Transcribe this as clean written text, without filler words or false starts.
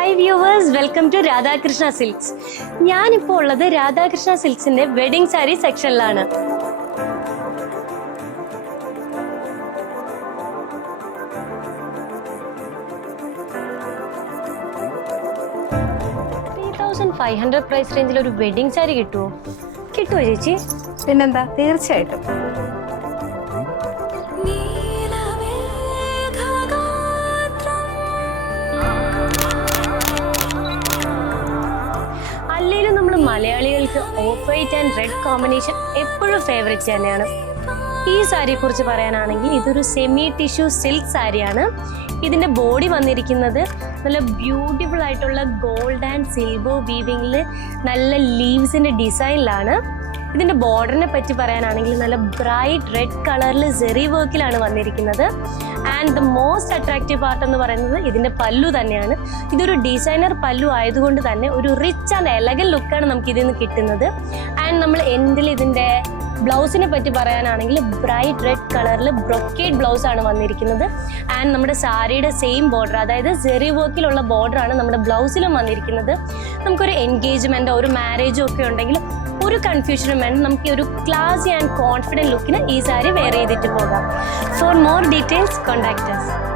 Hi viewers, welcome to Radhakrishna Silks. ഞാനിപ്പോൾ ഉള്ളത് രാധാകൃഷ്ണ സിൽക്സിന്റെ വെഡിങ് സാരി സെക്ഷനിലാണ്. $3,500 പ്രൈസ് റേഞ്ചിൽ ഒരു വെഡിങ് സാരി കിട്ടുമോ ചേച്ചി? പിന്നെന്താ, തീർച്ചയായിട്ടും. അല്ലെങ്കിലും നമ്മൾ മലയാളികൾക്ക് of white and red combination എപ്പോഴും ഫേവറേറ്റ് തന്നെയാണ്. ഈ സാരിയെ കുറിച്ച് പറയാനാണെങ്കിൽ ഇതൊരു സെമി ടിഷ്യൂ സിൽക്ക് സാരിയാണ്. ഇതിന്റെ ബോഡി വന്നിരിക്കുന്നത് നല്ല ബ്യൂട്ടിഫുൾ ആയിട്ടുള്ള ഗോൾഡ് ആൻഡ് സിൽവർ വീവിങ്ങിൽ നല്ല ലീവ്സിന്റെ ഡിസൈനിലാണ്. ഇതിന്റെ ബോർഡറിനെ പറ്റി പറയാനാണെങ്കിൽ നല്ല ബ്രൈറ്റ് റെഡ് കളറിൽ സെറി വർക്കിലാണ് വന്നിരിക്കുന്നത്. And the most attractive part എന്ന് പറയുന്നത് ഇതിന്റെ പല്ലു തന്നെയാണ്. ഇതൊരു ഡിസൈനർ പല്ലു ആയതുകൊണ്ട് തന്നെ ഒരു റിച്ച് ആൻഡ് എലഗൻ ലുക്കാണ് നമുക്ക് ഇതിൽ നിന്ന് കിട്ടുന്നത്. ആൻഡ് നമ്മൾ എൻഡിൽ ഇതിന്റെ ബ്ലൗസിനെ പറ്റി പറയാനാണെങ്കിൽ ബ്രൈറ്റ് റെഡ് കളറിൽ ബ്രൊക്കേഡ് ബ്ലൗസ് ആണ് വന്നിരിക്കുന്നത്. ആൻഡ് നമ്മുടെ സാരിയുടെ സെയിം ബോർഡർ, അതായത് സെറി വർക്കിലുള്ള ബോർഡറാണ് നമ്മുടെ ബ്ലൗസിലും വന്നിരിക്കുന്നത്. നമുക്കൊരു എൻഗേജ്മെന്റോ ഒരു മാരേജോ ഒക്കെ ഉണ്ടെങ്കിൽ ഒരു കൺഫ്യൂഷനും വേണം, നമുക്ക് ഒരു ക്ലാസി ആൻഡ് കോൺഫിഡൻറ്റ് ലുക്കിന് ഈ സാരി വെയർ ചെയ്തിട്ട് പോകാം. For more details contact us.